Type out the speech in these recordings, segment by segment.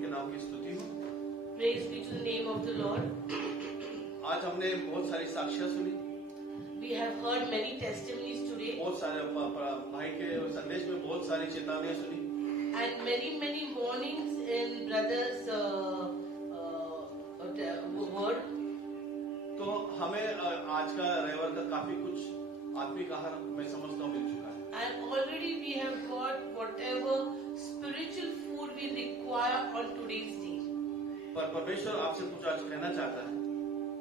के नाम की स्तुति हो। Praise be to the name of the Lord. आज हमने बहुत सारी साक्ष्य सुनी, We have heard many testimonies today बहुत सारे भाई के संदेश में बहुत सारी चेतावनियां सुनी, and many warnings in brothers' word. तो हमें आज का रविवार का काफी कुछ आत्मिक आहार मैं समझता हूँ मिल चुका है। And already we have got whatever spiritual food we require on today's day. पर परमेश्वर आपसे कुछ आज कहना चाहता है।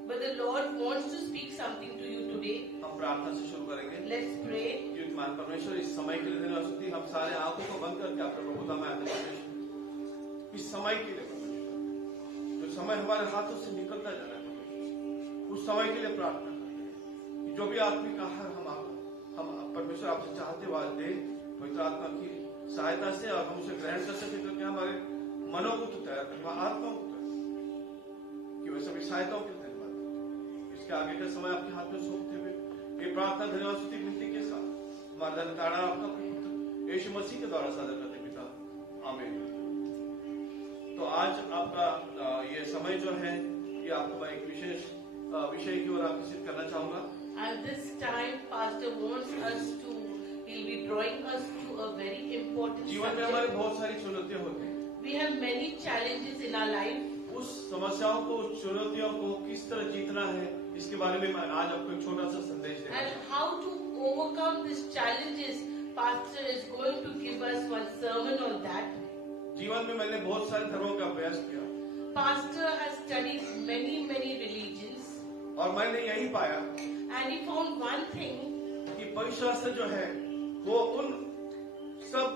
But the Lord wants to speak something to you today. हम प्रार्थना से शुरू करेंगे। Let's pray. युद्धमान परमेश्वर, इस समय के लिए धन्यवाद स्तुति, हम सारे आंखों को बंद करके आपके प्रभुता में आते हैं। इस समय के लिए परमेश्वर, जो समय हमारे हाथों से निकलता जा रहा है परमेश्वर, उस समय के लिए प्रार्थना करते हैं। जो भी आत्मिक आहार हम परमेश्वर आपसे चाहते हुए दे, पवित्र आत्मा की सहायता से, और हम उसे ग्रहण कर सके, क्योंकि हमारे मनों को तो तैयार करें, आत्माओं को तैयार, कि वह सभी सहायताओं के लिए धन्यवाद। इसके आगे का समय आपके हाथ में सौंपते हुए ये प्रार्थना धन्यवाद स्तुति विनती के साथ हमारा धन ताड़ा आपका पुत्र यीशु मसीह के द्वारा सादर करते पिता, आमीन। तो आज आपका ये समय जो है, ये आपको मैं एक विशेष विषय की ओर आकर्षित करना चाहूंगा। At this time, Pastor wants us to, he'll be drawing us to a very important जीवन में हमारे subject. बहुत सारी चुनौतियां होती हैं। We have many challenges in our life. उस समस्याओं को, उस चुनौतियों को किस तरह जीतना है, इसके बारे में मैं आज आपको एक छोटा सा संदेश देना And how to overcome these challenges, Pastor is going to give us one sermon on that. जीवन में मैंने बहुत सारे धर्मों का अभ्यास किया, Pastor has studied many religions, और मैंने यही पाया and he found one thing, कि पवित्र शास्त्र जो है वो उन सब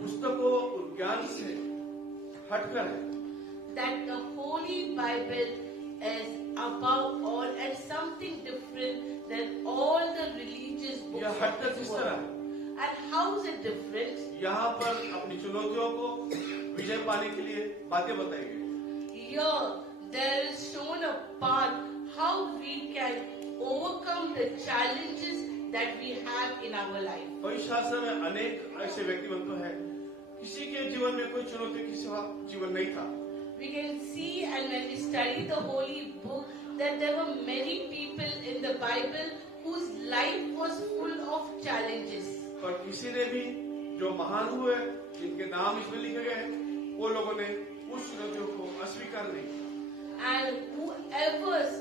पुस्तकों और ज्ञान से हटकर है, that the Holy Bible is above all and something different than all the religious books. यह हटकर किस तरह है? And how is it different? यहाँ पर अपनी चुनौतियों को विजय पाने के लिए बातें बताई गई। Here there is shown a path how we can overcome the challenges that we have in our life. पवित्र शास्त्र में अनेक ऐसे व्यक्तित्व हैं, किसी के जीवन में कोई चुनौती के सिवा जीवन नहीं था। We can see, and when we study the holy book, that there were many people in the Bible whose life was full of challenges. पर किसी ने भी जो महान हुए, जिनके नाम इसमें लिखे गए, वो लोगों ने उस चुनौतियों को अस्वीकार नहीं किया। And whoever's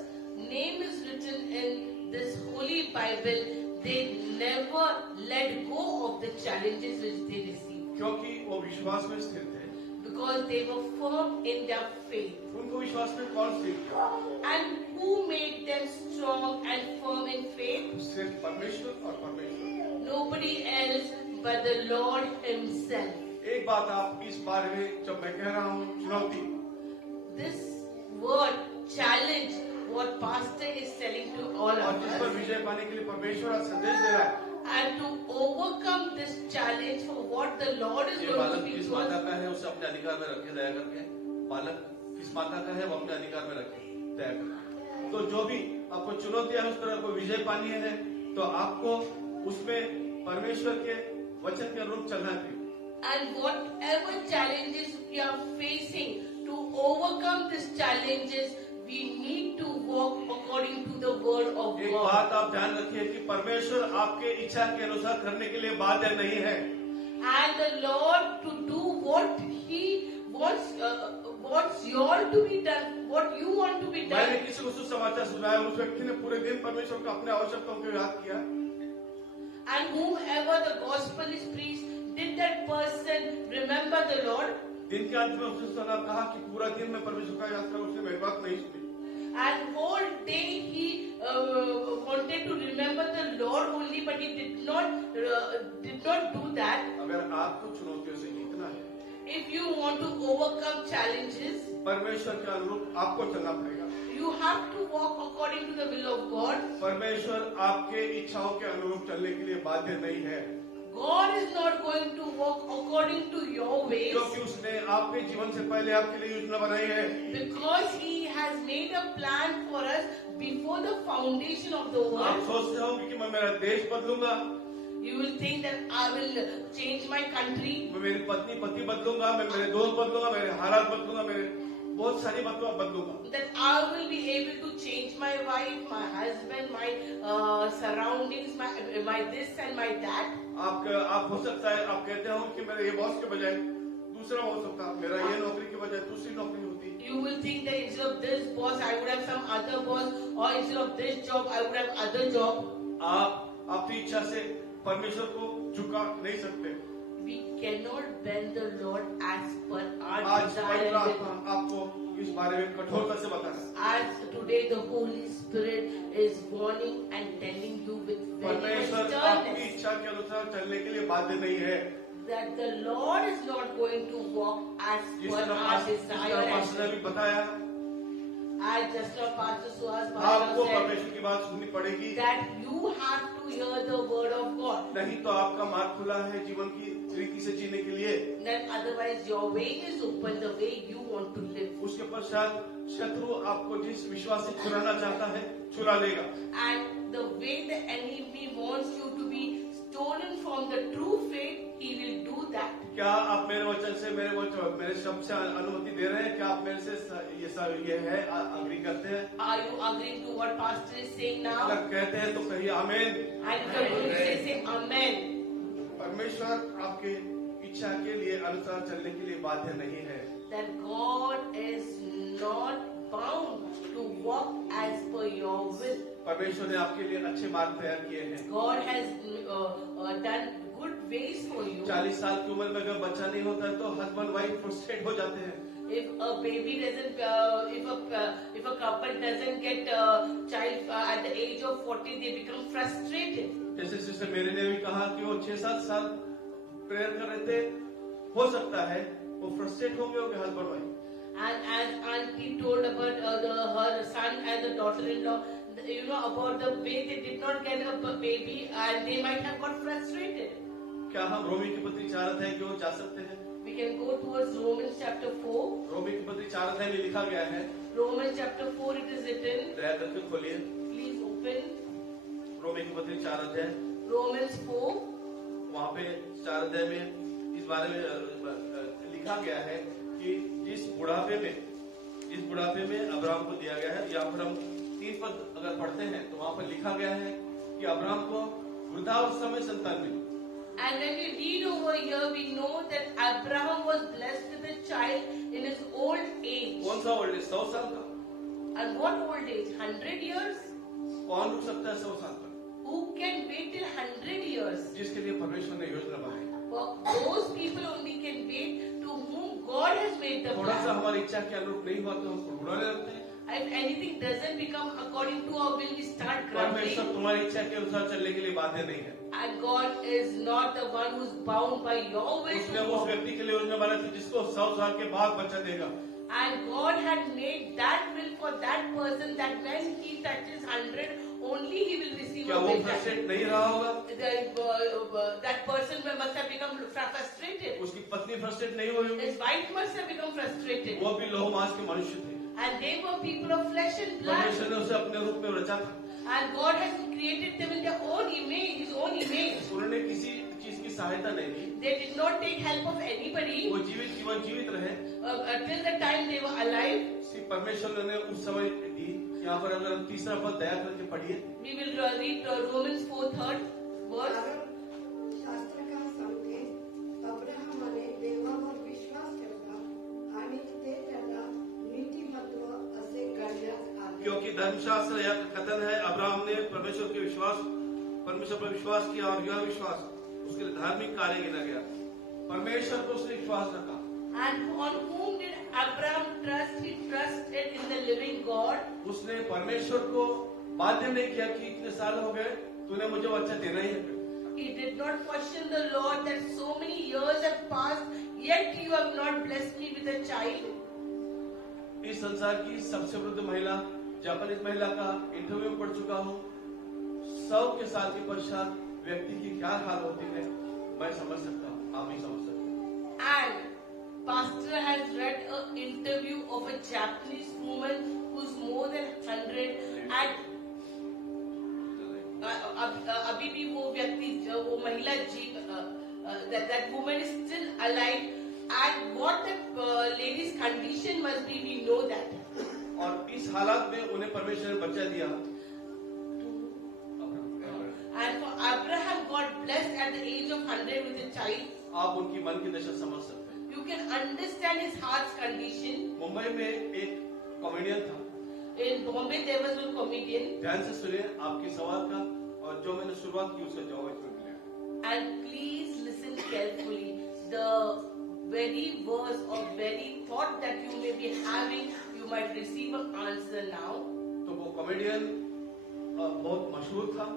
name is written in this holy Bible, they never let go of the challenges which they received. क्योंकि वो विश्वास में स्थिर थे। Because they were firm in their faith. उनको विश्वास में कौन स्थिर किया? And who made them strong and firm in faith? सिर्फ परमेश्वर और परमेश्वर। Nobody else but the Lord Himself. एक बात आप इस बारे में जब मैं कह रहा हूँ चुनौती, This word challenge, what Pastor is telling to all और of जिस पर us, विजय पाने के लिए परमेश्वर आज संदेश दे रहा है, and to overcome this challenge for what the Lord is ये going to बालक speak किस to माता us. का है उसे अपने अधिकार में रखे, दया करके। बालक किस माता का है वो अपने अधिकार में रखे, दया करके। तो जो भी आपको चुनौतियां उस पर आपको विजय पानी है, तो आपको उसमें परमेश्वर के वचन के अनुरूप चलना चाहिए। And whatever challenges we are facing, to overcome these challenges, we need to walk according to the word of एक God. बात आप ध्यान रखिए कि परमेश्वर आपके इच्छा के अनुसार करने के लिए बाध्य नहीं है। And the Lord to do what He wants you all to be done, what you want to be मैंने done. किसी को सुसमाचार सुनाया, उस व्यक्ति ने पूरे दिन परमेश्वर को अपने आवश्यकताओं को याद किया, And whomever the gospel is preached, did that person remember the Lord? दिन के अंत में उसने कहा कि पूरा दिन मैं परमेश्वर का याद करा, उसने मेरी बात नहीं सुनी। And whole day he wanted to remember the Lord only, but he did not do that. अगर आपको चुनौतियों से जीतना है, If you want to overcome challenges, परमेश्वर के अनुरूप आपको चलना पड़ेगा। you have to walk according to the will of God. परमेश्वर आपके इच्छाओं के अनुरूप चलने के लिए बाध्य नहीं है, God is not going to walk according to your ways, क्योंकि उसने आपके जीवन से पहले आपके लिए योजना बनाई है। because He has made a plan for us before the foundation of the आप world. सोचते होंगे कि मैं मेरा देश बदलूंगा, You will think that I will change my country. मैं मेरी पति बदलूंगा, मैं मेरे दोस्त बदलूंगा, मेरे हालात बदलूंगा, मेरे बहुत सारी बातों बदलूंगा. That I will be able to change my wife, my husband, my surroundings, my this and my that. आप हो सकता है आप कहते हो कि मेरे ये बॉस के बजाय दूसरा हो सकता, मेरा ये नौकरी के बजाय दूसरी नौकरी होती. You will think that instead of this boss, I would have some other boss, or instead of this job, I would have other job. आप अपनी इच्छा से परमेश्वर को झुका नहीं सकते. We cannot bend the Lord as per our आज desire. पवित्र and आत्मा आपको इस बारे में कठोरता से बताना. as today the Holy Spirit is warning and telling you with very much परमेश्वर आपकी sternness इच्छा के अनुसार चलने के लिए बाध्य नहीं है. that the Lord is not going to walk as जिस per तरह our desire. पास्टर ने and भी बताया, as just like Pastor Suhas आपको said, परमेश्वर की बात सुननी पड़ेगी. that you have to hear the word of God. नहीं तो आपका मार्ग खुला है जीवन की रीति से जीने के लिए. That otherwise your way is open the way you want to live. उसके पश्चात शत्रु आपको जिस विश्वास से छुड़ाना चाहता है छुड़ा लेगा. And the way the enemy wants you to be stolen from the true faith, he will do that. क्या आप मेरे वचन से मेरे शब्द से अनुमति दे रहे हैं? क्या आप मेरे से ये है अग्री करते हैं? Are you agreeing to what pastor is saying now? अगर कहते हैं तो कहिए आमीन. And if you're going to say amen. परमेश्वर आपके इच्छा के लिए अनुसार चलने के लिए बाध्य नहीं है. That God is not bound to walk as per your will. परमेश्वर ने आपके लिए अच्छे मार्ग तैयार किए हैं. God has done good ways for you. 40 साल की उम्र में अगर बच्चा नहीं होता है तो हस्बैंड वाइफ फ्रस्ट्रेट हो जाते हैं. If a baby doesn't, if a couple doesn't get a child at the age of 40, they become frustrated. जैसे सिस्टर मेरे ने भी कहा कि वो 6-7 साल प्रेयर कर रहे थे, हो सकता है वो फ्रस्ट्रेट हो गए होंगे husband wife. And as auntie told about her son and the daughter-in-law, about the way they did not get a baby and they might have got frustrated. क्या हम रोमी की पत्री 4 अध्याय की ओर जा सकते हैं? We can go towards Romans chapter 4. रोमी की पत्री 4 अध्याय में लिखा गया है. Romans chapter 4 it is written. दया करके खोलिए. Please open. रोमी की पत्री 4 अध्याय. Romans 4. वहाँ पे 4 अध्याय में इस बारे में लिखा गया है कि जिस बुढ़ापे में अब्राहम को दिया गया है. या फिर हम 3 पद अगर पढ़ते हैं तो वहाँ पर लिखा गया है कि अब्राहम को वृद्धावस्था में संतान मिली. And when we read over here, we know that Abraham was blessed with a child in his old age. कौन सा ओल्ड एज? 100 साल का. And what old age? 100 years? कौन रुक सकता है 100 साल तक? Who can wait till 100 years? जिसके लिए परमेश्वर ने योजना बनाई. For those people only can wait to whom God has made the थोड़ा सा plan. हमारी इच्छा के अनुरूप नहीं हुआ तो हम कुड़कुड़ाने लगते हैं. If anything doesn't become according to our will, we start परमेश्वर grumbling. तुम्हारी इच्छा के अनुसार चलने के लिए बाध्य नहीं है. And God is not the one who's bound by your will उसने to उस walk. व्यक्ति के लिए योजना बनाई थी जिसको 100 साल के बाद बच्चा देगा. And God had made that will for that person that when he touches 100, only he will receive क्या a वो big फ्रस्ट्रेट नहीं रहा होगा? that person must have become frustrated. उसकी पत्नी फ्रस्ट्रेट नहीं हुई होगी? His wife must have become frustrated. वो भी लोह मांस के मनुष्य थे. And they were people of flesh and blood. परमेश्वर ने उसे अपने रूप में रचा था. And God has created them in their own image, His own image. उन्होंने किसी चीज की सहायता नहीं ली. They did not take help of anybody वो जीवन जीवित रहे. till the time they were alive. सिर्फ परमेश्वर ने उस समय दी. यहाँ पर अगर हम तीसरा पद दया करके पढ़िए. We will read Romans 4 3rd verse. शास्त्रकार सांगते अब्राहमाने देवावर विश्वास केला आणि ते त्याला नीतिमत्व असे गणण्यात आले. क्योंकि धर्मशास्त्र यह कथन है अब्राहम ने परमेश्वर पर विश्वास किया और यह विश्वास उसके लिए धार्मिक कार्य गिना गया. परमेश्वर पर उसने विश्वास रखा. And on whom did Abraham trust? He trusted in the living God. उसने परमेश्वर को बाध्य नहीं किया कि इतने साल हो गए तूने मुझे बच्चा देना ही है. He did not question the Lord that so many years have passed, yet you have not blessed me with a child. इस संसार की सबसे वृद्ध महिला जापानीज महिला का इंटरव्यू पढ़ चुका हूँ. 100 के साल के पश्चात व्यक्ति की क्या हाल होती है मैं समझ सकता हूँ. आप भी समझ सकते हैं. And pastor has read an interview of a Japanese woman who's more than 100 and अब अभी भी वो व्यक्ति वो महिला that woman is still alive, and what the lady's condition must be, we know that. और इस हालात में उन्हें परमेश्वर ने बच्चा दिया। And for Abraham, God blessed at the age of 100 with a child. आप उनकी मन की दशा समझ सकते हैं। You can understand his heart's condition. Mumbai में एक कॉमेडियन था। In Bombay, there was one comedian. ध्यान से सुनिए आपके सवाल का, और जो मैंने शुरुआत की उसका जवाब इसमें मिलेगा। And please listen carefully. The very verse or very thought that you may be having, you might receive an answer now. तो वो कॉमेडियन बहुत मशहूर था।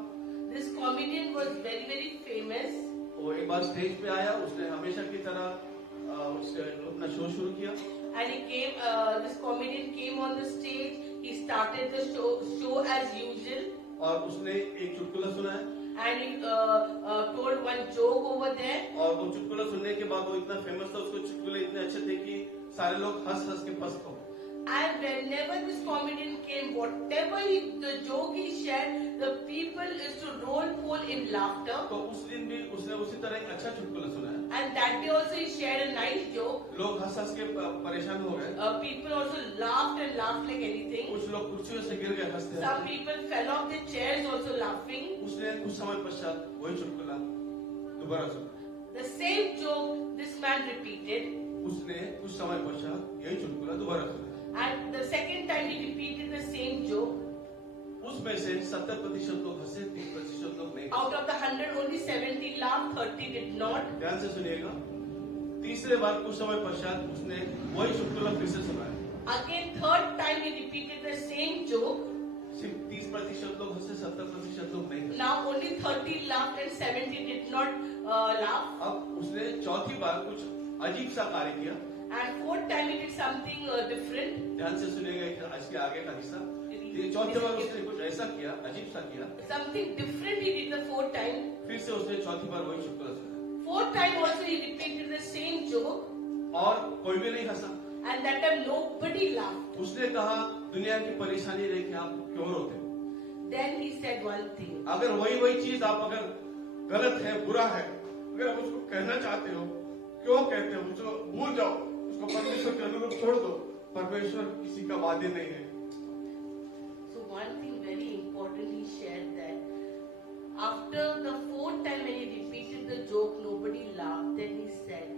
This comedian was very, very famous. वो एक बार स्टेज पे आया, उसने हमेशा की तरह उसने अपना शो शुरू किया। And he came, this comedian came on the stage. He started the show as usual. और उसने एक चुटकुला सुनाया। And he told one joke over there. और वो चुटकुला सुनने के बाद वो इतना फेमस था, उसको चुटकुले इतने अच्छे थे कि सारे लोग हंस हंस के फंस गए। And whenever this comedian came, whatever the joke he shared, the people used to roll pool in laughter. तो उस दिन भी उसने उसी तरह एक अच्छा चुटकुला सुनाया। And that day also he shared a nice joke. लोग हंस हंस के परेशान हो गए। People also laughed and laughed like anything. कुछ लोग कुर्सियों से गिर गए हंसते Some हंसते। people fell off their chairs also laughing. उसने कुछ समय पश्चात वही चुटकुला दोबारा सुना। The same joke this man repeated. उसने कुछ समय पश्चात यही चुटकुला दोबारा सुना। And the second time he repeated the same joke. उसमें से 70% लोग हंसे, 30% लोग नहीं। Out of the 100, only 70 laughed, 30 did not. ध्यान से सुनिएगा। तीसरे बार कुछ समय पश्चात उसने वही चुटकुला फिर से सुनाया। Again, third time he repeated the same joke. सिर्फ 30% लोग हंसे, 70% लोग नहीं हंसे। Now only 30 laughed and 70 did not laugh. अब उसने चौथी बार कुछ अजीब सा कार्य किया। And fourth time he did something different. ध्यान से सुनिएगा आज के आगे का हिस्सा। ये चौथी बार उसने कुछ ऐसा किया, अजीब सा किया। Something different he did the fourth time. फिर से उसने चौथी बार वही चुटकुला सुनाया। Fourth time also he repeated the same joke. और कोई भी नहीं हंसा। And that time nobody laughed. उसने कहा दुनिया की परेशानी देख के आप क्यों रोते हो? Then he said one thing. अगर वही चीज आप अगर गलत है, बुरा है, अगर आप उसको कहना चाहते हो, क्यों कहते हो? उसको भूल जाओ, उसको परमेश्वर के अनुरूप छोड़ दो। परमेश्वर किसी का वाद्य नहीं है। So one thing very important he shared that after the fourth time when he repeated the joke, nobody laughed. Then he said,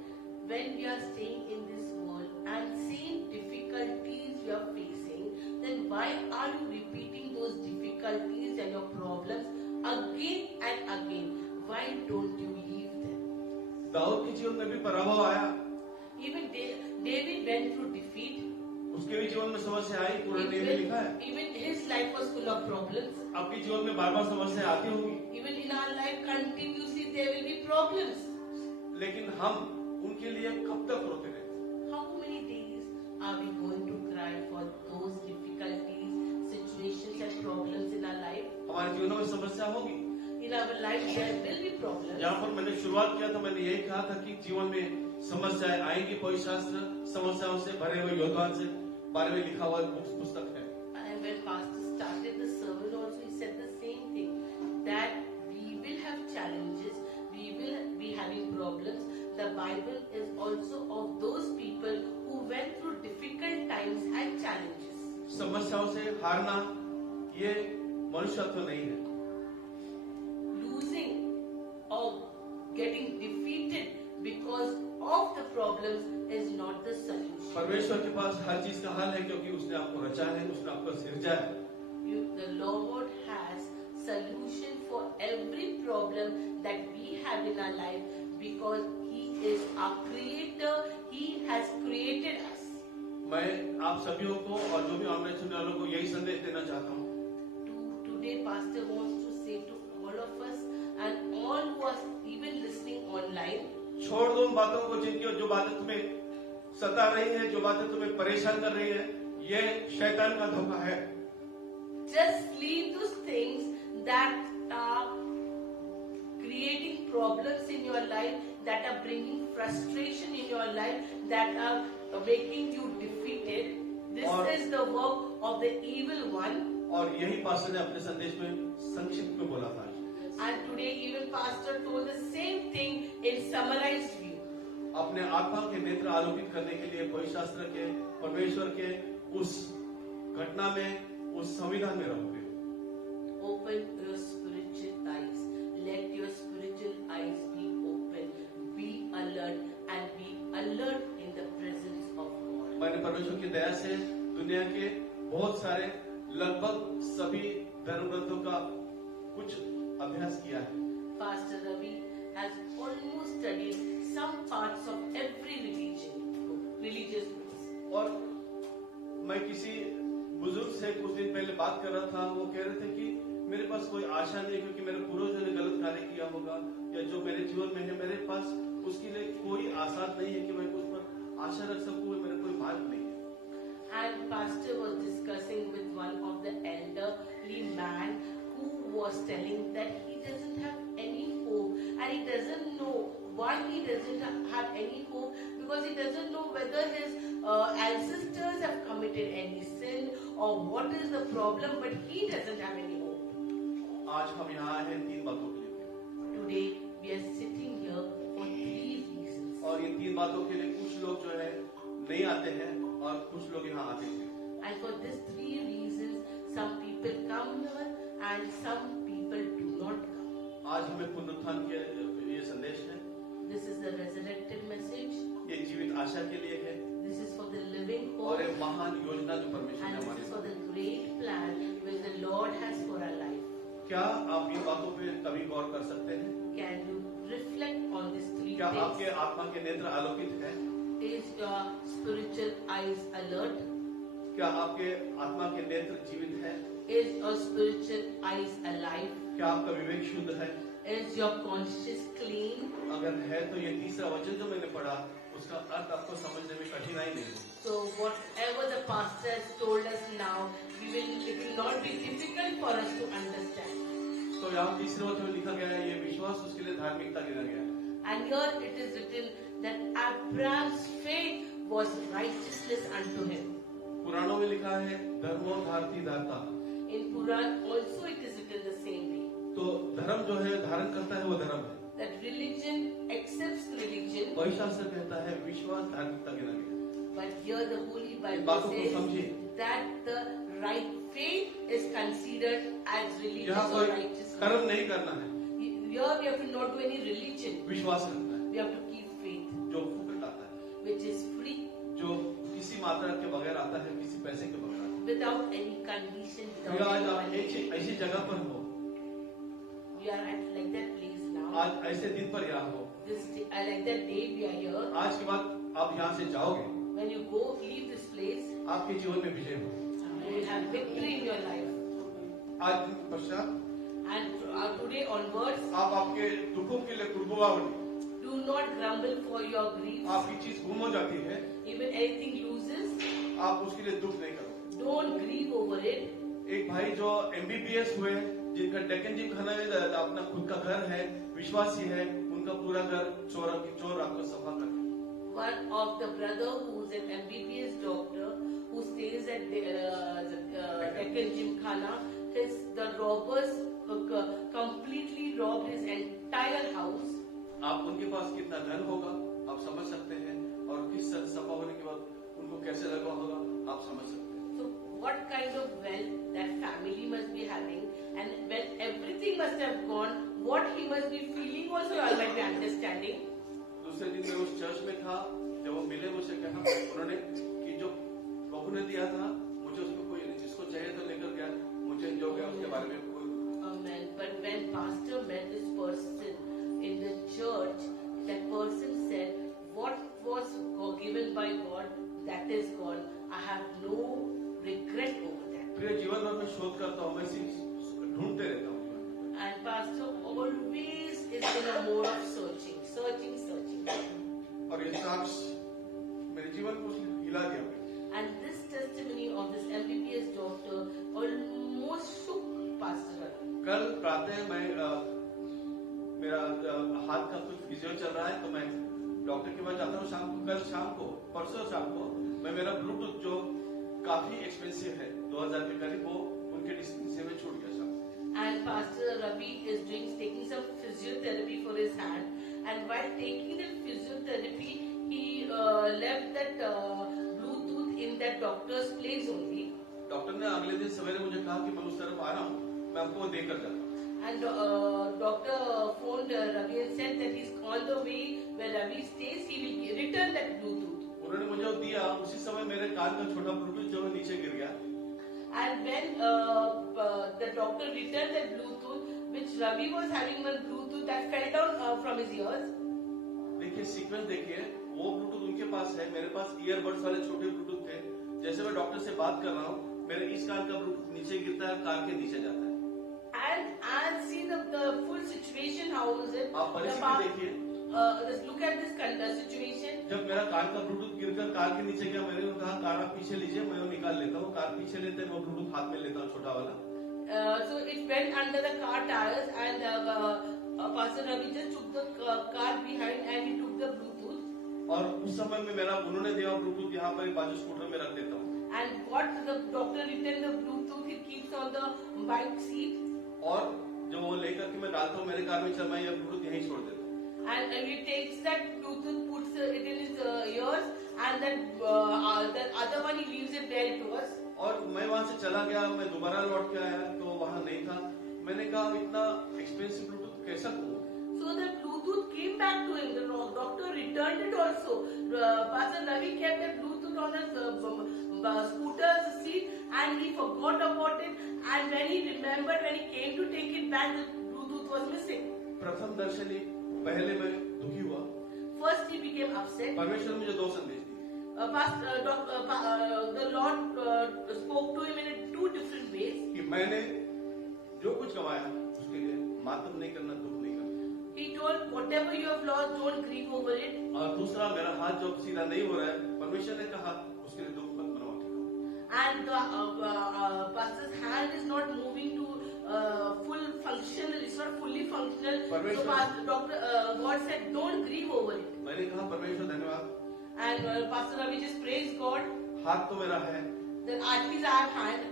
when we are staying in this world and seeing difficulties we are facing, then why are you repeating those difficulties and your problems again and again? Why don't you leave them? Dawood के जीवन में भी पराभव आया। Even David went through defeat. उसके भी जीवन में समस्या आई, पूरा नियम में लिखा है। Even his life was full of problems. आपके जीवन में बार बार समस्या आती होगी। Even in our life, continuously there will be problems. लेकिन हम उनके लिए कब तक रोते रहे? How many days are we going to cry for those difficulties, situations and problems in our life? हमारे जीवनों में समस्या होगी। In our life there will be problems. जहाँ पर मैंने शुरुआत किया था, मैंने यही कहा था कि जीवन में समस्याएं आएंगी। कोई शास्त्र समस्याओं से भरे हुए योद्धा से बारे में लिखा हुआ पुस्तक है। And when Pastor started the sermon also, he said the same thing, that we will have challenges, we will be having problems. The Bible is also of those people who went through difficult times and challenges. समस्याओं से हारना ये मनुष्यत्व नहीं है। Losing or getting defeated because of the problems is not the solution. परमेश्वर के पास हर चीज का हल है, क्योंकि उसने आपको रचा है, उसने आपको सिरजा है। The Lord has solution for every problem that we have in our life because He is our Creator. He has created us. मैं आप सभी को और जो भी ऑनलाइन सुनने वालों को यही संदेश देना चाहता हूँ। Today, Pastor wants to say to all of us and all who are even listening online, छोड़ दो उन बातों को जिनकी जो बातें तुम्हें सता रही है, जो बातें तुम्हें परेशान कर रही है, ये शैतान का धोखा है। just leave those things that are creating problems in your life, that are bringing frustration in your life, that are making you defeated. This is the work of the evil one. और यही pastor ने अपने संदेश में संक्षिप्त में बोला था। And today even pastor told the same thing in summarized view. अपने आत्मा के नेत्र आलोकित करने के लिए पवित्र शास्त्र के परमेश्वर के उस घटना में, उस संविधान में रहोगे। Open your spiritual eyes. Let your spiritual eyes be open. Be alert and be alert in the presence of God. मैंने परमेश्वर की दया से दुनिया के बहुत सारे लगभग सभी धर्म ग्रंथों का कुछ अभ्यास किया है। Pastor Ravi has almost studied some parts of every religious books. और मैं किसी बुजुर्ग से कुछ दिन पहले बात कर रहा था, वो कह रहे थे कि मेरे पास कोई आशा नहीं, क्योंकि मेरे पूर्वजों ने गलत कार्य किया होगा, या जो मेरे जीवन में है मेरे पास उसके लिए कोई आसार नहीं है कि मैं उस पर आशा रख सकूं, मेरा कोई मार्ग नहीं है। And pastor was discussing with one of the elderly man who was telling that he doesn't have any hope, and he doesn't know why he doesn't have any hope, because he doesn't know whether his ancestors have committed any sin or what is the problem, but he doesn't have any hope. आज हम यहाँ हैं 3 बातों के लिए, Today we are sitting here for 3 reasons. और ये 3 बातों के लिए कुछ लोग जो है नहीं आते हैं और कुछ लोग यहाँ आते हैं। And for these 3 reasons, some people come here and some people do not come. आज हमें पुनरुत्थान के ये संदेश है, This is the resurrected message. ये जीवित आशा के लिए है, This is for the living और hope. एक महान योजना जो परमेश्वर ने And हमारे this is for साथ। the great plan which the Lord has for our life. क्या आप इन बातों पे कभी गौर कर सकते हैं? Can you reflect on these 3 क्या आपके things? आत्मा के नेत्र आलोकित हैं? Is your spiritual eyes alert? क्या आपके आत्मा के नेत्र जीवित हैं? Is your spiritual eyes alive? क्या आपका विवेक शुद्ध है? Is your conscience clean? अगर है तो ये तीसरा वचन जो मैंने पढ़ा उसका अर्थ आपको समझने में कठिनाई नहीं होगी। So whatever the pastor has told us now, it will not be difficult for us to understand. तो यहाँ तीसरे वचन में लिखा गया है, ये विश्वास उसके लिए धार्मिकता गिना गया है। And here it is written that Abraham's faith was righteousness unto him. पुराणों में लिखा है धर्मोद्धारती दाता। In Puran also it is written the same way. तो धर्म जो है धारण करता है वो धर्म है। That religion accepts religion, पवित्र शास्त्र कहता है विश्वास धार्मिकता गिना गया है। but here the Holy Bible बातों को says समझिए। that the right faith is considered as यहाँ religious or कोई righteousness. कर्म नहीं करना है, Here we have to not do any religion. विश्वास रखना है, We have to keep faith, जो फुकट आता है, which is free, जो किसी मात्रा के बगैर आता है, किसी पैसे के बगैर आता है। without any condition, फिर without आज any आप money. ऐसी जगह पर हो, We are at like that place now. आज ऐसे दिन पर यहाँ हो, Like that day we are here. आज के बाद आप यहाँ से जाओगे, When you go, leave this place, आपके जीवन में विजय हो। you will have victory in your life. आज दिन के पश्चात And today onwards, आप आपके दुखों के लिए कुर्बुआ बने, do not grumble for your griefs. आपकी चीज गुम हो जाती है, Even anything loses, आप उसके लिए दुख नहीं करो। don't grieve over it. एक भाई जो MBBS हुए, जिनका डेक्कन जिम खाना में अपना खुद का घर है, विश्वासी है, उनका पूरा घर चोर आपको सफा कर दे। One of the brother who's an MBBS doctor who stays at the Deccan Gymkhana, the robbers completely robbed his entire house. आप उनके पास कितना धन होगा आप समझ सकते हैं, और किस सफा होने के बाद उनको कैसे लगा होगा आप समझ सकते हैं। So what kind of wealth that family must be having, and when everything must have gone, what he must be feeling also you all might be understanding. दूसरे दिन मैं उस चर्च में था, जब वो मिले मुझसे कहा उन्होंने कि जो प्रभु ने दिया था मुझे उसमें कोई नहीं, जिसको चाहिए तो लेकर गया, मुझे जो गया उसके बारे में कोई। Amen. But when pastor met this person in the church, that person said, what was given by God, that is gone. I have no regret over that. फिर जीवन भर में शोध करता हूँ, मैं सिर्फ ढूंढते रहता हूँ। And pastor always is in a mode of searching. और ये साक्ष मेरे जीवन को उसने हिला दिया। And this testimony of this MBBS doctor almost shook Pastor. कल प्रातः मैं मेरा हाथ का कुछ फिजियो चल रहा है, तो मैं डॉक्टर के पास जाता हूँ शाम को। कल शाम को, परसों शाम को मैं मेरा ब्लूटूथ जो काफी एक्सपेंसिव है 2000 के करीब, वो उनके डिस्पेंसरी में छूट गया शाम। And Pastor Ravi is taking some physiotherapy for his hand. And while taking the physiotherapy, he left that Bluetooth in that doctor's place only. Doctor ने अगले दिन सवेरे मुझे कहा कि मैं उस तरफ आ रहा हूँ, मैं आपको वो देकर जाता हूँ। And doctor phoned Ravi and said that he's on the way where Ravi stays. He will return that Bluetooth. उन्होंने मुझे वो दिया, उसी समय मेरे कान का छोटा ब्लूटूथ जो है नीचे गिर गया। And when the doctor returned that Bluetooth, which Ravi was having one Bluetooth that fell down from his ears. देखिए सीक्वेंस देखिए, वो ब्लूटूथ उनके पास है, मेरे पास ईयरबड्स वाले छोटे ब्लूटूथ थे। जैसे मैं डॉक्टर से बात कर रहा हूँ, मेरे इस कान का ब्लूटूथ नीचे गिरता है, कान के नीचे जाता है। And see the full situation, how is it? आप परिस्थिति देखिए। Just look at this situation. जब मेरा कान का ब्लूटूथ गिरकर कार के नीचे गया, मैंने कहा कार आप पीछे लीजिए, मैं वो निकाल लेता हूँ। कार पीछे लेते हैं, वो ब्लूटूथ हाथ में लेता हूँ छोटा वाला। So it went under the car tires, and Pastor Ravi just took the car behind and he took the Bluetooth. और उस समय में मेरा उन्होंने दिया ब्लूटूथ यहाँ पर बाजू स्कूटर में रख देता हूँ। And what the doctor returned the Bluetooth, he keeps on the bike seat. और जो वो लेकर के मैं डालता हूँ मेरे कार में, चल मैं ये ब्लूटूथ यहीं छोड़ देता हूँ। And he takes that Bluetooth, puts it in his ears, and then the other one he leaves it there to us. और मैं वहां से चला गया, मैं दोबारा लौट के आया तो वहां नहीं था। मैंने कहा इतना एक्सपेंसिव ब्लूटूथ कैसा खो? So the Bluetooth came back to him. The doctor returned it also. Pastor Ravi kept the Bluetooth on his scooter's seat, and he forgot about it. And when he remembered, when he came to take it back, the Bluetooth was missing. प्रथम दर्शनी पहले मैं दुखी हुआ। First he became upset. परमेश्वर ने मुझे दो संदेश दिए। The Lord spoke to him in two different ways. कि मैंने जो कुछ कमाया उसके लिए मातम नहीं करना, दुख नहीं करना। He told, whatever you have lost, don't grieve over it. और दूसरा, मेरा हाथ जो सीधा नहीं हो रहा है, परमेश्वर ने कहा उसके लिए दुख मत मनाओ। And the pastor's hand is not moving to full functional. It's not fully functional. So God said, don't grieve over it. मैंने कहा परमेश्वर धन्यवाद। And Pastor Ravi just praised God हाथ तो मेरा है, that at least I have hand.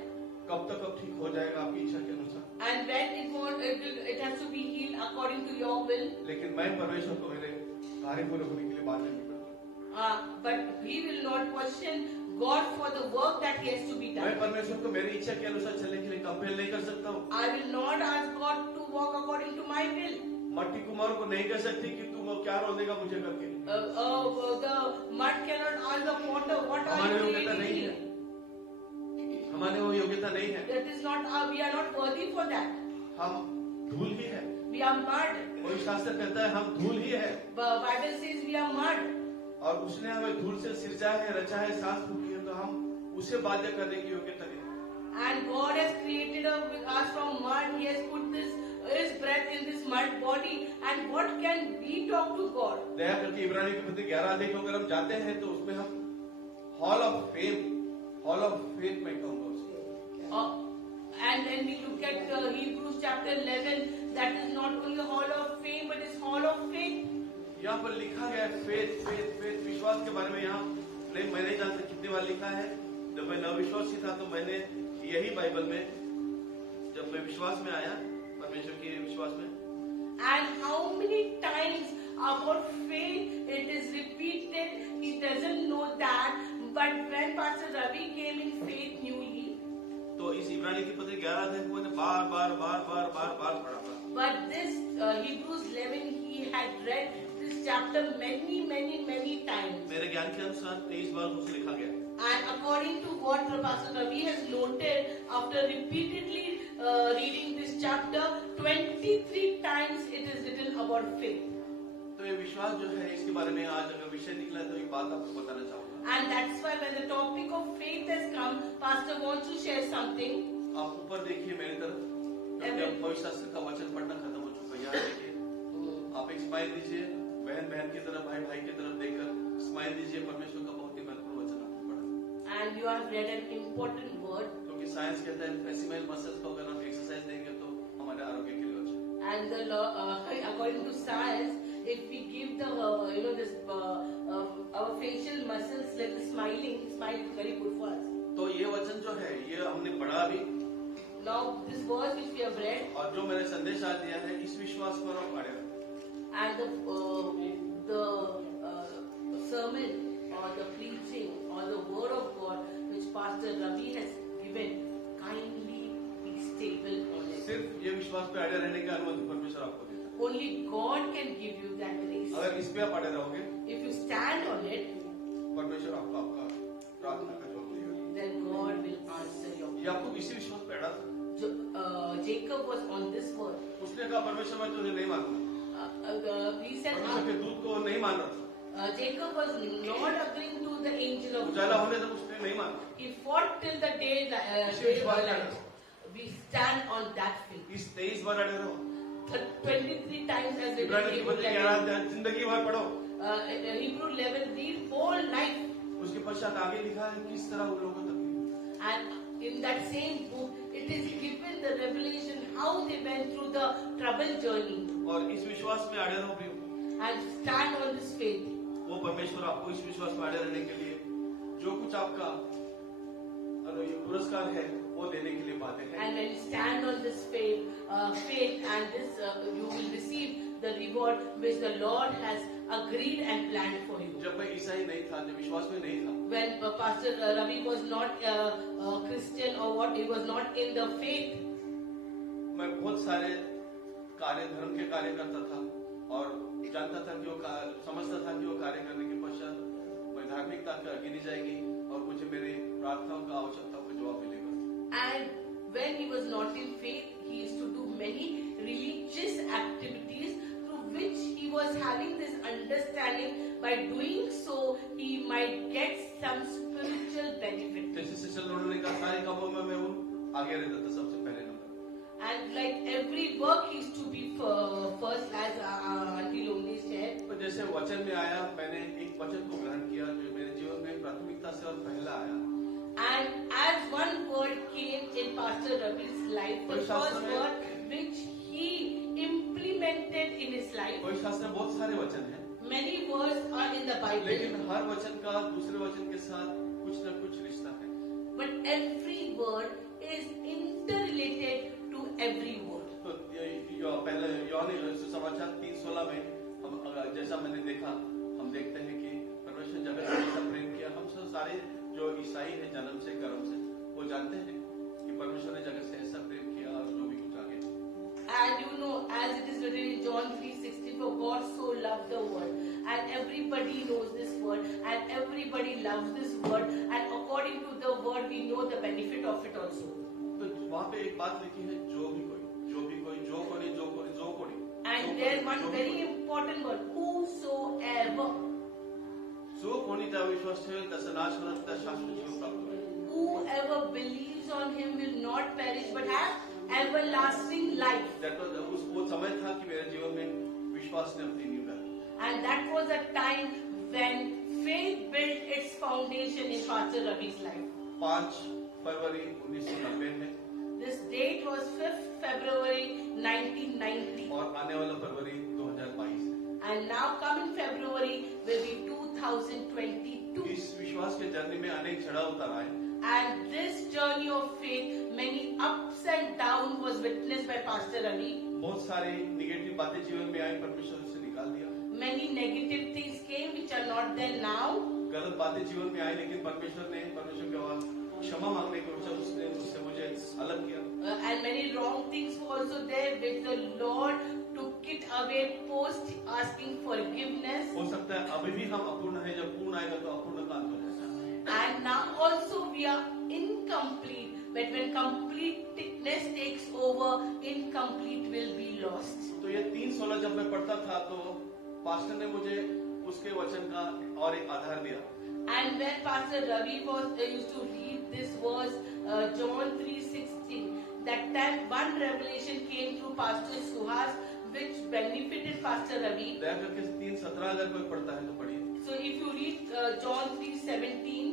कब तक अब ठीक हो जाएगा आपकी इच्छा के अनुसार। And when it has to be healed according to your will. लेकिन मैं परमेश्वर को मेरे कार्य पूरे होने के लिए बात नहीं करता। But he will not question God for the work that he has to be done. मैं परमेश्वर को मेरी इच्छा के अनुसार चलने के लिए कंपेल नहीं कर सकता हूँ। I will not ask God to walk according to my will. मट्टी कुमार को नहीं कह सकती कि तुम क्या रोल देगा मुझे करके। The mud cannot ask the potter, what are हमारे you योग्यता नहीं creating है, here? हमारे वो योग्यता नहीं है। That is not, we are not worthy for that. हम धूल ही है। We are mud. कोई शास्त्र कहता है हम धूल ही है। Bible says we are mud. और उसने हमें धूल से सिरजा है, रचा है, सांस फूकी है, तो हम उसे बाध्य करने की योग्यता नहीं। And God has created us from mud. He has put His breath in this mud body. And what can we talk to God? दया करके इब्रानी के प्रति 11 अध्याय को अगर हम जाते हैं तो उसमें हम हॉल ऑफ फेथ में कहूँगा उसको। And when we look at Hebrews chapter 11, that is not only a hall of fame, but it's hall of faith. यहाँ पर लिखा गया है फेथ विश्वास के बारे में। यहाँ नहीं, मैं नहीं जानता कितनी बार लिखा है। जब मैं नवविश्वासी था तो मैंने यही बाइबल में, जब मैं विश्वास में आया, परमेश्वर के विश्वास में, and how many times about faith it is repeated, he doesn't know that, but when Pastor Ravi came in faith newly, तो इस इब्रानी की पत्री 11 अध्याय को मैंने बार पढ़ा था। but this Hebrews 11 he had read this chapter many times. मेरे ज्ञान के अनुसार 23 बार उसे लिखा गया। And according to what Pastor Ravi has noted, after repeatedly reading this chapter, 23 times it is written about faith. तो ये विश्वास जो है, इसके बारे में आज अगर विषय निकला है तो एक बात आपको बताना चाहूंगा। And that's why when the topic of faith has come, Pastor wants to share something. आप ऊपर देखिए मेरी तरफ, क्योंकि अब पवित्र शास्त्र का वचन पढ़ना खत्म हो चुका है। यहाँ देखिए, आप एक स्माइल दीजिए, बहन की तरफ, भाई की तरफ देखकर स्माइल दीजिए। परमेश्वर का बहुत ही महत्वपूर्ण वचन आपने पढ़ा। And you have read an important word. क्योंकि साइंस कहता है फेसिमल मसल्स को अगर हम एक्सरसाइज देंगे तो हमारे आरोग्य के लिए अच्छा है। And according to science, if we give the our facial muscles like the smile is very good for us. तो ये वचन जो है, ये हमने पढ़ा भी। now this verse which we have read, और जो मैंने संदेश आज दिया है, इस विश्वास पर आप अड़े रहो। and the sermon or the preaching or the word of God which Pastor Ravi has given, kindly be stable on it. सिर्फ ये विश्वास पे अड़े रहने की अनुमति परमेश्वर आपको देता है। Only God can give you that grace. अगर इस पे आप अड़े रहोगे, If you stand on it, परमेश्वर आपको आपका प्रार्थना का जवाब देगा। then God will answer your ये आपको इसी विश्वास पे अड़ा था। Jacob was on this word. उसने कहा परमेश्वर मैं तुझे नहीं मानूंगा। He said, परमेश्वर के दूत को नहीं मान रहा था। Jacob was not agreeing to the angel of Ujala God. होने तक उसने नहीं माना। He fought till the day light. We stand on that faith. इस 23 बार अड़े रहो। 23 times as we इब्रानियों की पत्री 11 जिंदगी भर पढ़ो। Hebrew 11 read whole life. उसके पश्चात आगे लिखा है किस तरह उन लोगों को तकलीफ। And in that same book, it is given the revelation how they went through the trouble journey. और इस विश्वास में अड़े रहो प्रियो। And stand on this faith. वो परमेश्वर आपको इस विश्वास में अड़े रहने के लिए जो कुछ आपका ये पुरस्कार है वो देने के लिए बातें हैं। And when you stand on this faith, and this you will receive the reward which the Lord has agreed and planned for you. जब मैं ईसाई नहीं था, जब विश्वास में नहीं था, When Pastor Ravi was not a Christian or what, he was not in the faith. मैं बहुत सारे कार्य धर्म के कार्य करता था और जानता था कि समझता था कि वो कार्य करने के पश्चात मैं धार्मिकता गिनी जाएगी और मुझे मेरी प्रार्थनाओं का आवश्यकताओं का जवाब मिलेगा। And when he was not in faith, he used to do many religious activities through which he was having this understanding. By doing so, he might get some spiritual benefit. जैसे सिस्टर लोगों ने कहा सारे कामों में मैं आगे रहता था सबसे पहले number. And like every work is to be first, as Auntie Lomni said. तो जैसे वचन में आया, मैंने एक वचन को ग्रहण किया जो मेरे जीवन में प्राथमिकता से और पहला आया। And as one word came in Pastor Ravi's life, the first word which he implemented in his life. कोई शास्त्र में बहुत सारे वचन हैं, Many words are in the Bible, लेकिन हर वचन का दूसरे वचन के साथ कुछ न कुछ रिश्ता है। but every word is interrelated to every word. तो पहले यूहन्ना सुसमाचार 3:16 में हम जैसा मैंने देखा, हम देखते हैं कि परमेश्वर ने जगत से ऐसा प्रेम किया। हम सब सारे जो ईसाई हैं जन्म से कर्म से वो जानते हैं कि परमेश्वर ने जगत से ऐसा प्रेम किया और जो भी कुछ आगे। And you know, as it is written in John 3:16, for God so loved the world, and everybody knows this word, and everybody loves this word, and according to the word, we know the benefit of it also. तो वहाँ पे एक बात लिखी है, जो भी कोई, And there's one very important word, whosoever. जो कोणी त्या विश्वास ठेवेल त्याचा नाश होणार, त्या शाश्वत जीवन प्राप्त होईल। Whoever believes on him will not perish but have everlasting life. वो समय था कि मेरे जीवन में विश्वास ने अपनी नींव डाली। And that was a time when faith built its foundation in Pastor Ravi's life. 5 फरवरी 1990 में This date was 5th February 1990. और आने वाला फरवरी 2022 है। And now coming February will be 2022. इस विश्वास के जर्नी में अनेक चढ़ाव उतार आए। And this journey of faith, many ups and downs was witnessed by Pastor Ravi. बहुत सारी निगेटिव बातें जीवन में आई, परमेश्वर उसे निकाल दिया। Many negative things came which are not there now. गलत बातें जीवन में आई, लेकिन परमेश्वर के आवाज क्षमा मांगने के बजाय उससे मुझे अलग किया। And many wrong things were also there which the Lord took it away post asking forgiveness. हो सकता है अभी भी हम अपूर्ण है, जब पूर्ण आएगा तो अपूर्ण का अंत हो जाएगा। And now also we are incomplete, but when completeness takes over, incomplete will be lost. तो ये 3:16 जब मैं पढ़ता था तो पास्टर ने मुझे उसके वचन का और एक आधार दिया। And when Pastor Ravi was used to read this verse, John 3:16, that time one revelation came through Pastor Suhas, which benefited Pastor Ravi. दया करके 3:17 अगर कोई पढ़ता है तो पढ़िए। So if you read John 3:17,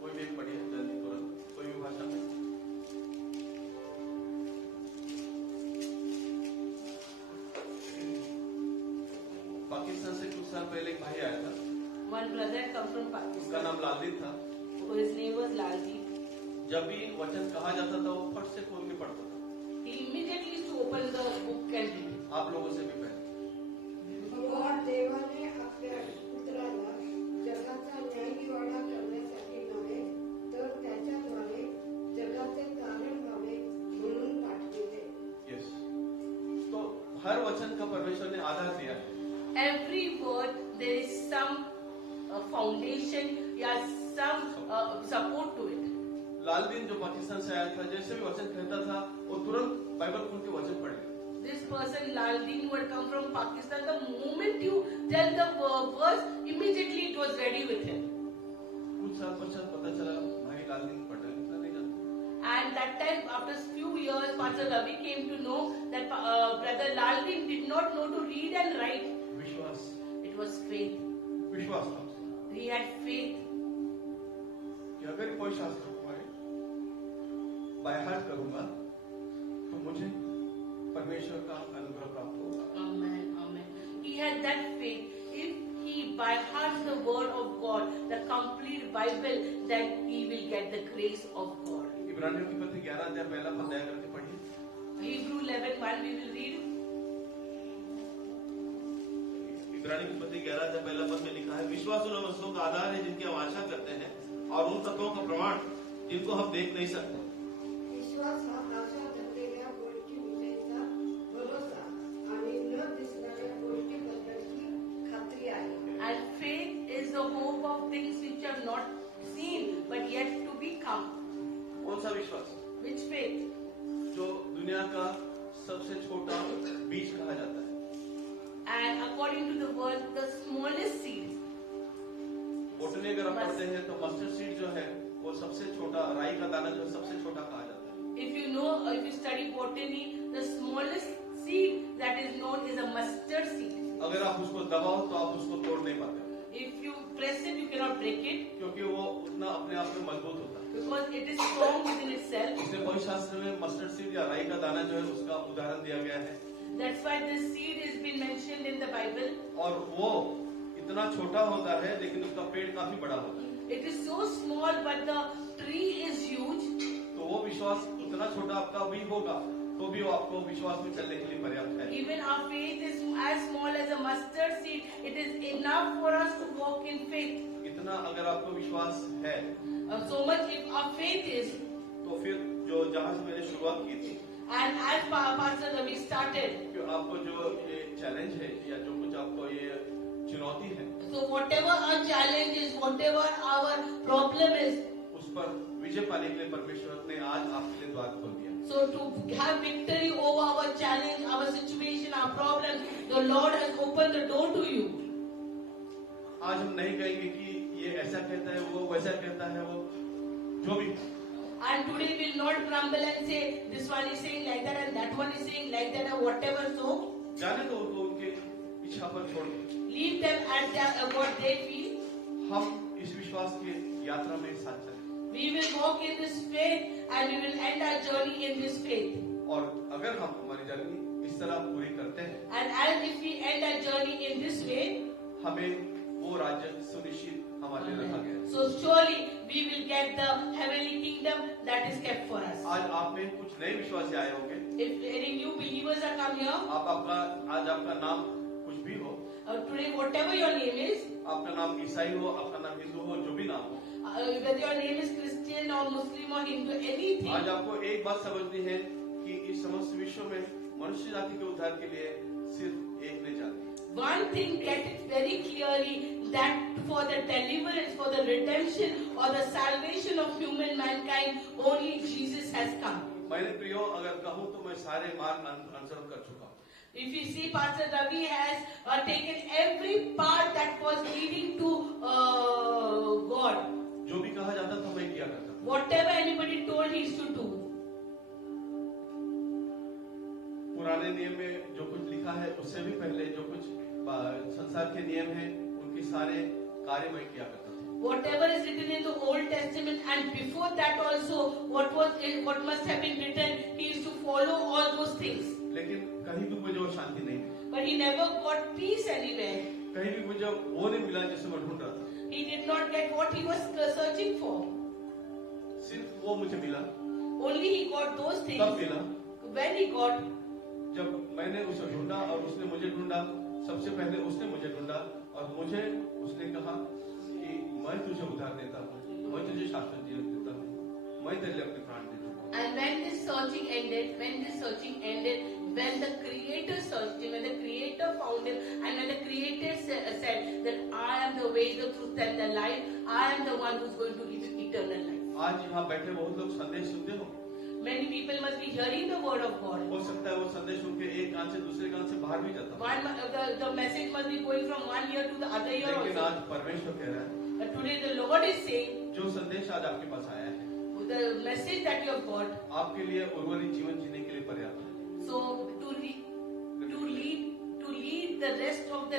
कोई भी एक पढ़िए जल्दी तुरंत, कोई भी भाषा में। पाकिस्तान से कुछ साल पहले एक भाई आया था, one brother come from उसका Pakistan. नाम लालदीन था। His name was Lalji. जब भी वचन कहा जाता था वो फट से खोल के पढ़ता था, He immediately used to open the book and read it. आप लोगों से भी पहले. भगवान देवाने आपल्या पुत्राला जगाचा न्यायनिवाडा करण्यासाठी नव्हे तर त्याच्याद्वारे जगाचे तारण व्हावे म्हणून पाठविले. यस. तो हर वचन का परमेश्वर ने आधार दिया है. Every word there is some foundation, yeah, some support to it. लाल दिन जो पाकिस्तान से आया था, जैसे भी वचन कहता था वो तुरंत बाइबल खोल के वचन पढ़ लेता. This person Laldin who had come from Pakistan, the moment you tell the verse, immediately it was ready with him. कुछ साल पश्चात पता चला भाई लाल दिन पढ़ना लिखना नहीं जानता. And that time, after few years, Pastor Ravi came to know that Brother Laldin did not know to read and write. विश्वास, It was faith. विश्वास था He had faith. कि अगर कोई शास्त्र को मैं बाय हार्ट करूंगा तो मुझे परमेश्वर का अनुग्रह प्राप्त होगा. Amen. Amen. He had that faith. If he by heart the word of God, the complete Bible, then he will get the grace of God. इब्रानियों की पत्री 11 अध्याय पहला पद दया करके पढ़िए. Hebrew 11:1 we will read. इब्रानियों की पत्री 11 अध्याय पहला पद में लिखा है, विश्वास उन वस्तुओं का आधार है जिनकी हम आशा करते हैं और उन तत्वों का प्रमाण जिनको हम देख नहीं सकते. विश्वास हा आशा धरलेल्या गोष्टीविषयीचा भरोसा आणि न दिसणाऱ्या गोष्टीबद्दलची खात्री आहे. And faith is the hope of things which are not seen but yet to be come. कौन सा विश्वास? Which faith? जो दुनिया का सबसे छोटा बीज कहा जाता है. And according to the word, the smallest seed. Botany अगर आप पढ़ते हैं तो मस्टर्ड सीड जो है वो सबसे छोटा, राई का दाना जो है सबसे छोटा कहा जाता है. If you know, if you study botany, the smallest seed that is known is a mustard seed. अगर आप उसको दबाओ तो आप उसको तोड़ नहीं पाते If you press it, you cannot break it क्योंकि वो उतना अपने आप में मजबूत होता है. because it is strong within itself. इसलिए पवित्र शास्त्र में मस्टर्ड सीड या राई का दाना जो है उसका उदाहरण दिया गया है. That's why this seed has been mentioned in the Bible. और वो इतना छोटा होता है लेकिन उसका पेड़ काफी बड़ा होता है. It is so small, but the tree is huge. तो वो विश्वास उतना छोटा आपका भी होगा तो भी वो आपको विश्वास में चलने के लिए पर्याप्त है. Even our faith is as small as a mustard seed. It is enough for us to walk in faith. इतना अगर आपको विश्वास है So much if our faith is, तो फिर जो जहां से मैंने शुरुआत की थी and as Pastor Ravi started, कि आपको जो ये चैलेंज है या जो कुछ आपको ये चुनौती है so whatever our challenge is, whatever our problem is, उस पर विजय पाने के लिए परमेश्वर ने आज आपके लिए द्वार खोल दिया. so to have victory over our challenge, our situation, our problem, the Lord has opened the door to you. आज हम नहीं कहेंगे कि ये ऐसा कहता है वो वैसा कहता है वो जो भी. And today we will not grumble and say this one is saying like that and that one is saying like that or whatever. So जाने दो उनको उनके इच्छा पर छोड़ दो. leave them at their, what they feel. हम इस विश्वास की यात्रा में साथ चलें. We will walk in this faith and we will end our journey in this faith. और अगर हम हमारी जर्नी इस तरह पूरी करते हैं And as if we end our journey in this way, हमें वो राज्य सुनिश्चित हमारे लिए रखा गया है. so surely we will get the heavenly kingdom that is kept for us. आज आप में कुछ नए विश्वासी आए होंगे. If any new believers are come here, आज आपका नाम कुछ भी हो, today whatever your name is, आपका नाम ईसाई हो, आपका नाम हिंदू हो, जो भी नाम हो, whether your name is Christian or Muslim or Hindu, anything, आज आपको एक बात समझनी है कि इस समस्त विश्व में मनुष्य जाति के उद्धार के लिए सिर्फ एक ने जाना. one thing get it very clearly that for the deliverance, for the redemption or the salvation of human mankind, only Jesus has come. मैंने प्रियो अगर कहूँ तो मैं सारे मार्ग अनुसरण कर चुका हूँ. If you see, Pastor Ravi has taken every part that was leading to God. जो भी कहा जाता था मैं किया करता था. Whatever anybody told, he used to do. पुराने नियम में जो कुछ लिखा है उससे भी पहले जो कुछ संसार के नियम हैं उनके सारे कार्य मैं किया करता था. Whatever is written in the Old Testament and before that also, what must have been written, he used to follow all those things. लेकिन कहीं भी मुझे वो शांति नहीं मिली. But he never got peace anywhere. कहीं भी मुझे वो नहीं मिला जिसे मैं ढूंढ रहा था. He did not get what he was searching for. सिर्फ वो मुझे मिला, Only he got those तब things मिला when he got. जब मैंने उसे ढूंढा और उसने मुझे ढूंढा। सबसे पहले उसने मुझे ढूंढा और मुझे उसने कहा कि मैं तुझे उधार देता हूँ, मैं तुझे शाश्वत जीवन देता हूँ, मैं तेरे लिए अपने प्राण दे दूंगा। And when this searching ended, when the Creator searched him, when the Creator found him, and when the Creator said that I am the way, the truth, and the life, I am the one who is going to give you eternal life. आज यहाँ बैठे बहुत लोग संदेश सुनते हो, Many people must be hearing the word of God. हो सकता है वो संदेश उनके एक कान से दूसरे कान से बाहर भी जाता हो, The message must be going from one ear to the other ear लेकिन also. आज परमेश्वर कह रहा है But today the Lord is saying, जो संदेश आज आपके पास आया है the message that you have got, आपके लिए उर्वरित जीवन जीने के लिए पर्याप्त है। so to lead the rest of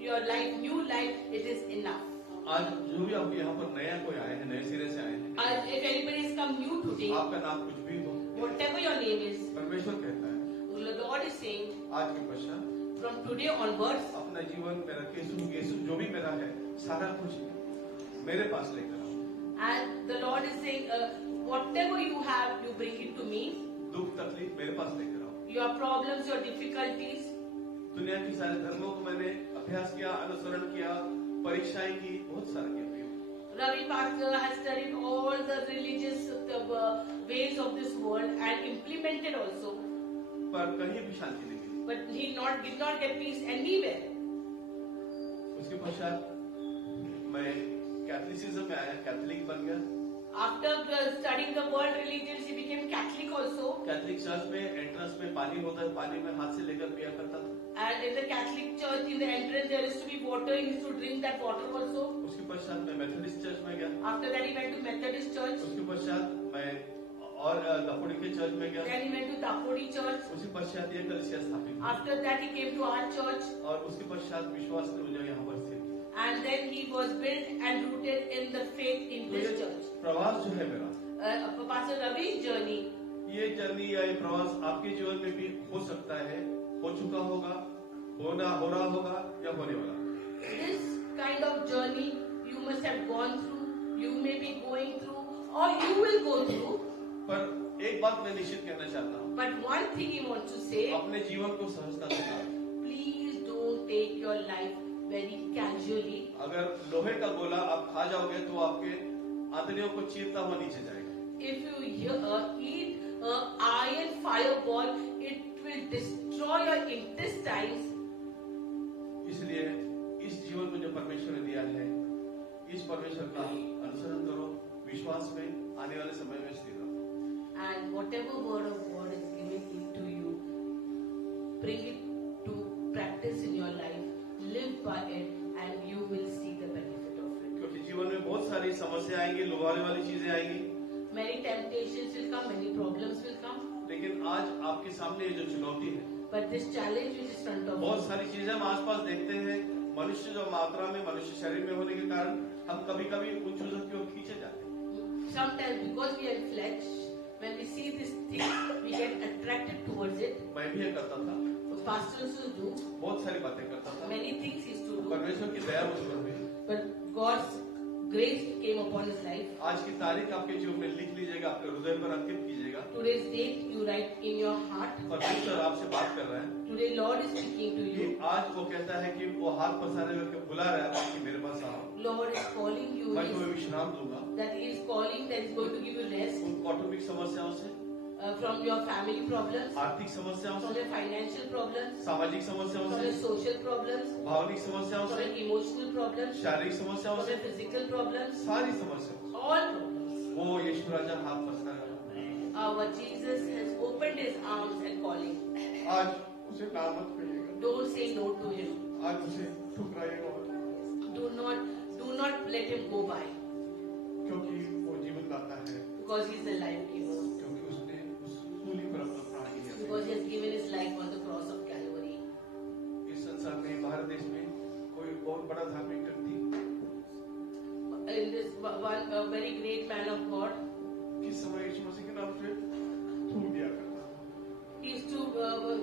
your life, new life, it is enough. आज जो भी आप यहाँ पर नया कोई आए हैं, नए सिरे से आए हैं, If anybody has come new today, आपका नाम कुछ भी हो, whatever your name is, परमेश्वर कहता है the Lord is saying, आज के पश्चात from today onwards, अपना जीवन मेरा केसु जो भी मेरा है सारा कुछ मेरे पास लेकर आओ। and the Lord is saying, whatever you have, you bring it to me. दुख तकलीफ मेरे पास लेकर आओ। Your problems, your difficulties, दुनिया के सारे धर्मों को मैंने अभ्यास किया, अनुसरण किया, परीक्षाएं की, बहुत सारा किया। Ravi Pastor has studied all the religious ways of this world and implemented also, पर कहीं भी शांति नहीं मिली। but he did not get peace anywhere. उसके पश्चात मैं कैथलिसिज्म में आया, कैथलिक बन गया। After studying the world religions, he became Catholic also. Catholic church में एंट्रेंस में पानी होता है, पानी में हाथ से लेकर पिया करता था। And in the Catholic church, in the entrance, there used to be water. He used to drink that water also. उसके पश्चात मैं मेथोडिस्ट चर्च में गया। After that, he went to Methodist church. उसके पश्चात मैं और दापोडी के चर्च में गया। Then he went to Dapodi church. उसके पश्चात ये कलीसिया स्थापित हुई। After that, he came to our church. और उसके पश्चात विश्वास ने मुझे यहाँ पर स्थिर किया। And then he was built and rooted in the faith in तो this ये church. प्रवास जो है मेरा, Pastor Ravi's journey, ये जर्नी या ये प्रवास आपके जीवन में भी हो सकता है, हो चुका होगा, हो रहा होगा या होने वाला। this kind of journey you must have gone through, you may be going through, or you will go through. पर एक बात मैं निश्चित कहना चाहता हूँ, But one thing he wants to say, अपने जीवन को सहजता से लें। please don't take your life very casually. अगर लोहे का गोला आप खा जाओगे तो आपके आंतड़ियों को चीरता हुआ नीचे जाएगा। If you eat iron fireball, it will destroy your intestines. इसलिए इस जीवन को जो परमेश्वर ने दिया है, इस परमेश्वर का अनुसरण करो, विश्वास में आने वाले समय में स्थिर रहो। And whatever word of God is given to you, bring it to practice in your life, live by it, and you will see the benefit of it. क्योंकि जीवन में बहुत सारी समस्या आएंगी, लुभाने वाली चीजें आएंगी, Many temptations will come, many problems will come, लेकिन आज आपके सामने ये जो चुनौती है, but this challenge which is front of बहुत us, सारी चीजें हम आसपास देखते हैं। मनुष्य जो मात्रा में मनुष्य शरीर में होने के कारण हम कभी-कभी उन चीजों की ओर खींचे जाते हैं। sometimes because we are flesh, when we see this thing, we get attracted towards it. मैं भी ये करता था, Pastors will do बहुत सारी बातें करता था, many things he used to do, परमेश्वर की दया मुझ पर हुई। but God's grace came upon his life. आज की तारीख आपके जीवन में लिख लीजिएगा, अपने हृदय पर अंकित कीजिएगा। Today's date you write in your heart. परमेश्वर आपसे बात कर रहा है Today Lord is speaking to कि you. आज वो कहता है कि वो हाथ पसारे करके बुला रहा है कि मेरे पास आओ, Lord is calling you. मैं तुम्हें विश्राम दूंगा। That he is calling, that is going to give you rest उन कौटुंबिक समस्याओं से, from your family problems, आर्थिक समस्याओं from से, your financial problems, सामाजिक समस्याओं from से, your social problems, भावनिक समस्याओं from से, your emotional problems, शारीरिक समस्याओं from से, your physical problems, सारी समस्याओं all problems. से वो यीशु राजा हाथ पसारा रहा Our Jesus has opened his arms and calling. है। आज उसे ना मत कहिएगा, Don't say no to him. आज उसे ठुकराइएगा मत, Do not let him go by, क्योंकि वो जीवन दाता है, because he is the life giver. क्योंकि उसने उस सूली पर अपना प्राण दिया। Because he has given his life on the cross of Calvary. इस संसार में, भारत देश में कोई बहुत बड़ा धार्मिक व्यक्ति In this one very great man of God, किस समय यीशु मसीह के नाम से थूक दिया करता था, he used to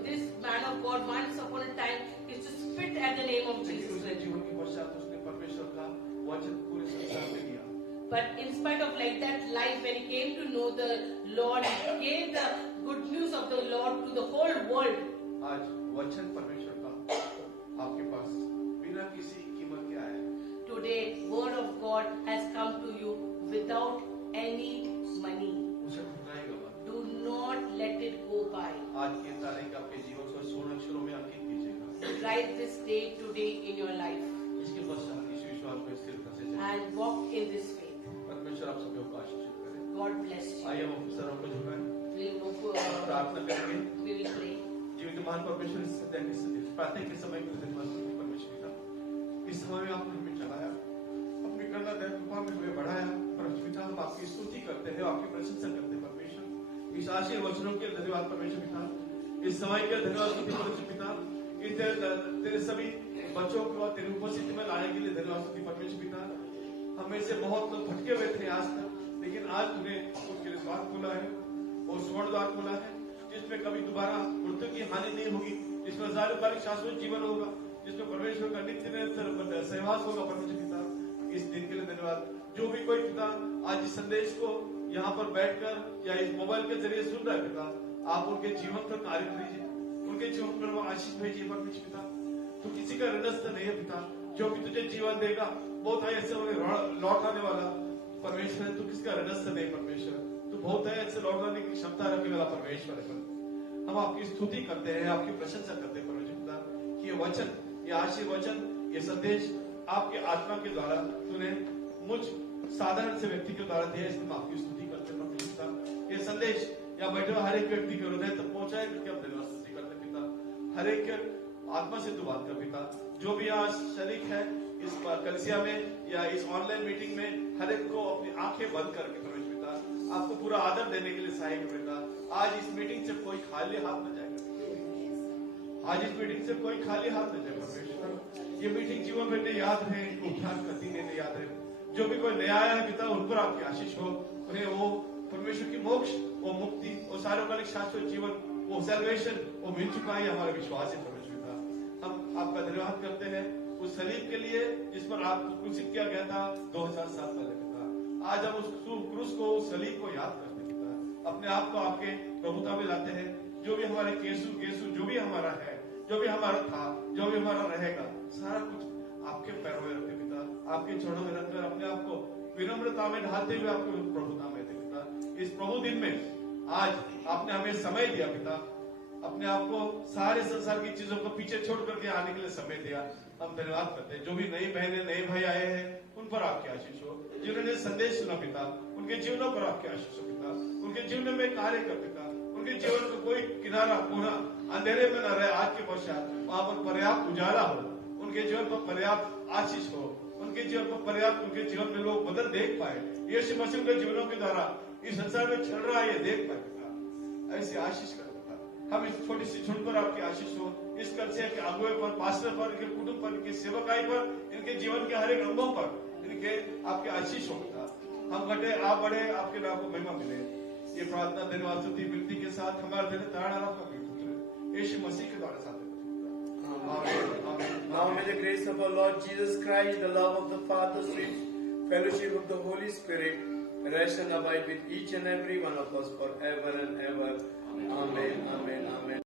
this man of God once upon a time used to spit at the name of लेकिन Jesus. उसने जीवन के पश्चात उसने परमेश्वर का वचन पूरे संसार में दिया। But in spite of like that life, when he came to know the Lord, he gave the good news of the Lord to the whole world. आज वचन परमेश्वर का आपके पास बिना किसी कीमत के आया है। Today, word of God has come to you without any money. उसे ठुकराएगा मत। Do not let it go by. आज की तारीख आपके जीवन को स्वर्ण अक्षरों में अंकित कीजिएगा। Write this date today in your life इसके पश्चात इस विश्वास को स्थिरता से चलें। and walk in this faith. परमेश्वर आप सभी को आशीषित करे। God bless you. आइए हम ऑफिसरों को झुकाएं, We प्रार्थना करेंगे। will pray. जीवित महान परमेश्वर इस सत्य के सत्य प्रार्थना के समय के धन्यवाद परमेश्वर पिता। इस समय में आपने हमें चलाया, अपनी करुणा दया कृपा में हमें बढ़ाया। परमेश्वर पिता हम आपकी स्तुति करते हैं, आपकी प्रशंसा करते हैं परमेश्वर। इस आशीर्वाद वचनों के लिए धन्यवाद परमेश्वर पिता। इस समय के धन्यवाद परमेश्वर पिता। इस तेरे सभी बच्चों को तेरी उपस्थिति में लाने के लिए धन्यवाद परमेश्वर पिता। हमें से बहुत लोग भटके हुए थे आज तक, लेकिन आज तूने उसके लिए द्वार खोला है, वो स्वर्ण द्वार खोला है, जिसमें कभी दोबारा मृत्यु की हानि नहीं होगी, जिसमें जारुकालिक शाश्वत जीवन होगा, जिसमें परमेश्वर का नित्य निरंतर सहवास होगा परमेश्वर पिता। इस दिन के लिए धन्यवाद। जो भी कोई पिता आज इस संदेश को यहाँ पर बैठकर या इस मोबाइल के जरिए सुन रहा है पिता, आप उनके जीवन पर कार्य करिए, उनके जीवन पर आशीष भेजिए परमेश्वर पिता। तू किसी का ऋणस्थ नहीं है पिता, जो भी तुझे जीवन देगा बहुत है ऐसे उन्हें लौटाने वाला परमेश्वर। तू किसका ऋणस्थ नहीं परमेश्वर, तू बहुत है ऐसे लौटाने की क्षमता रखने वाला परमेश्वर है। हम आपकी स्तुति करते हैं, आपकी प्रशंसा करते हैं परमेश्वर पिता कि ये वचन, ये आशीर्वचन, ये संदेश आपके आत्मा के द्वारा तूने मुझ साधारण से व्यक्ति के द्वारा दिया, इसलिए हम आपकी स्तुति करते हैं परमेश्वर पिता। ये संदेश या बैठे हुए हर एक व्यक्ति के हृदय तक पहुंचाए करके हम धन्यवाद स्तुति करते हैं पिता। हर एक के आत्मा से तू बात कर पिता। जो भी आज शरीक है इस कलिसिया में या इस ऑनलाइन मीटिंग में, हर एक को अपनी आंखें बंद करके परमेश्वर पिता आपको पूरा आदर देने के लिए सहायक पिता। आज इस मीटिंग से कोई खाली हाथ न जाएगा, आज इस मीटिंग से कोई खाली हाथ न जाएगा परमेश्वर। ये मीटिंग जीवन में याद रहे, इनको उद्धार करती नहीं याद रहे। जो भी कोई नया आया है पिता, उन पर आपकी आशीष हो, उन्हें वो परमेश्वर की मोक्ष, वो मुक्ति, वो सार्वकालिक शाश्वत जीवन, वो सैल्वेशन वो मिल चुका है, हमारा विश्वास है परमेश्वर पिता। हम आपका धन्यवाद करते हैं उस सलीब के लिए जिस पर आपको क्रूसित किया गया था 2000 साल पहले पिता। आज हम उस क्रूस को, उस सलीब को याद करते हैं पिता। अपने आप को आपके प्रभुता में लाते हैं। जो भी हमारे केसु जो भी हमारा है, जो भी हमारा था, जो भी हमारा रहेगा, सारा कुछ आपके पैरों में रखते पिता, आपके चरणों में रखकर अपने आप को विनम्रता में ढालते हुए आपको प्रभुता में देते पिता। इस प्रभु दिन में आज आपने हमें समय दिया पिता, अपने आप को सारे संसार की चीजों को पीछे छोड़ करके आने के लिए समय दिया। हम धन्यवाद करते हैं। जो भी नई बहनें, नए भाई आए हैं, उन पर आपकी आशीष हो। जिन्होंने संदेश सुना पिता, उनके जीवनों पर आपकी आशीष हो पिता। उनके जीवन में कार्य कर पिता, उनके जीवन को कोई किनारा कोना अंधेरे में न रहे। आज के पश्चात वहां पर पर्याप्त उजाला हो, उनके जीवन पर पर्याप्त आशीष हो, उनके जीवन पर पर्याप्त, उनके जीवन में लोग बदल देख पाए। यीशु मसीह के जीवनों के द्वारा इस संसार में चल रहा है ये देख पाए पिता। ऐसी आशीष कर पिता। हम इस छोटी सी झुंड पर आपकी आशीष हो, इस कलिसिया के अगुवे पर, पास्टर पर, इनके कुटुंब पर, इनके सेवकाई पर, इनके जीवन के हर एक अंगों पर इनके आपके आशीष हो पिता। हम घटे, आप बढ़े, आपके नाम को महिमा मिले। ये प्रार्थना धन्यवाद स्तुति विनती के साथ हमारे दिन तारण आपका यीशु मसीह के द्वारा साथ। Now may the grace of our Lord Jesus Christ, the love of the Father, sweet fellowship of the Holy Spirit, rest and abide with each and every one of us forever and ever. Amen. Amen. Amen.